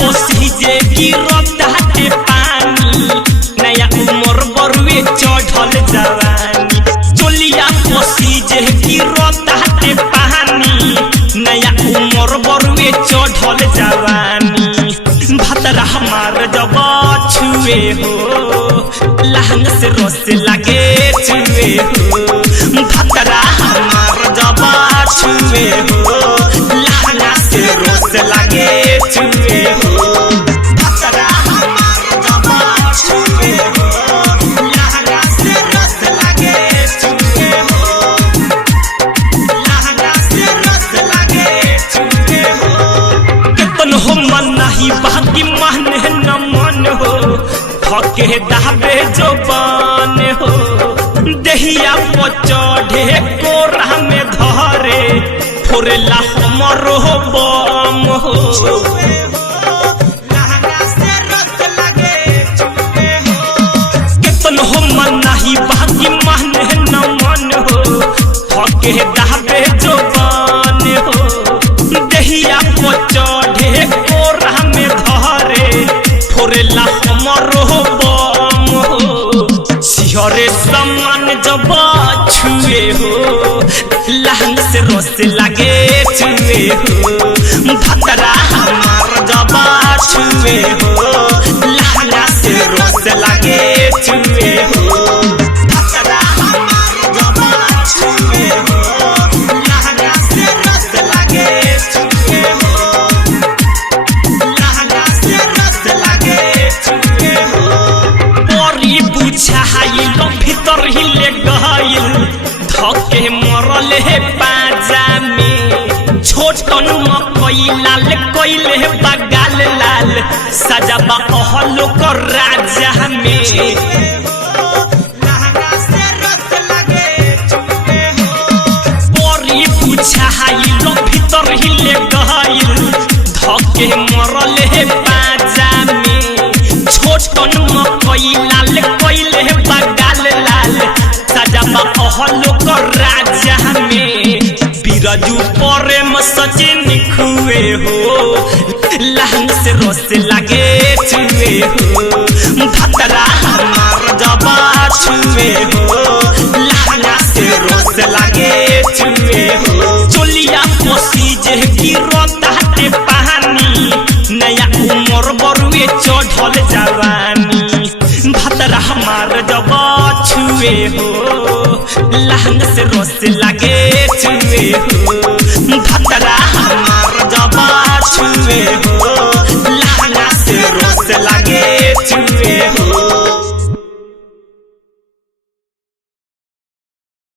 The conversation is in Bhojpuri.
पोसी जे गिरताटे पानी नया उमर बरुए चढ़ल जवानी चोलिया पोसी जे गिरताटे पानी नया उमर बरुए चढ़ल जवानी भतरा हमार जब छुए हो लहंग से रस लागे छुए हो भतरा हमार जब छुए हो लहंग से रस लागे छुए हो भतरा हमार जब छुए हो लहंग से रस लागे छुए हो लहंग से रस लागे छुए हो कितन हो मन नहीं बाकी मन न मन हो थके दाबे जो बन हो दहिया पचढ़े कोरा में धरे फोरेला हमर हो बम हो कितन हो मन नहीं बाकी मन न मन हो थके दाबे जो बन हो दहिया पचढ़े कोरा में धरे फोरेला हमर हो बम हो सिहरे समान जब छुए हो लहंग से रस लागे छुए हो भतरा हमार जब छुए हो लहंग से रस लागे छुए हो भतरा हमार जब छुए हो लहंग से रस लागे छुए हो लहंग से रस लागे छुए हो परी बुझाइल भीतर हिले गइल धके मरल हे पाजा में छोटन मकई लाल कइले बगाल लाल सजबा अहलो कर राजा में परी बुझाइल भीतर हिले गइल धके मरल हे पाजा में छोटन मकई लाल कइले बगाल लाल सजबा अहलो कर राजा में बिरजू प्रेम सचिन खुए हो लहंग से रस लागे छुए हो भतरा हमार जब छुए हो लहंग से रस लागे छुए हो चोलिया पोसी जे गिरताटे पानी नया उमर बरुए चढ़ल जवानी भतरा हमार जब छुए हो लहंग से रस लागे छुए हो भतरा हमार जब छुए हो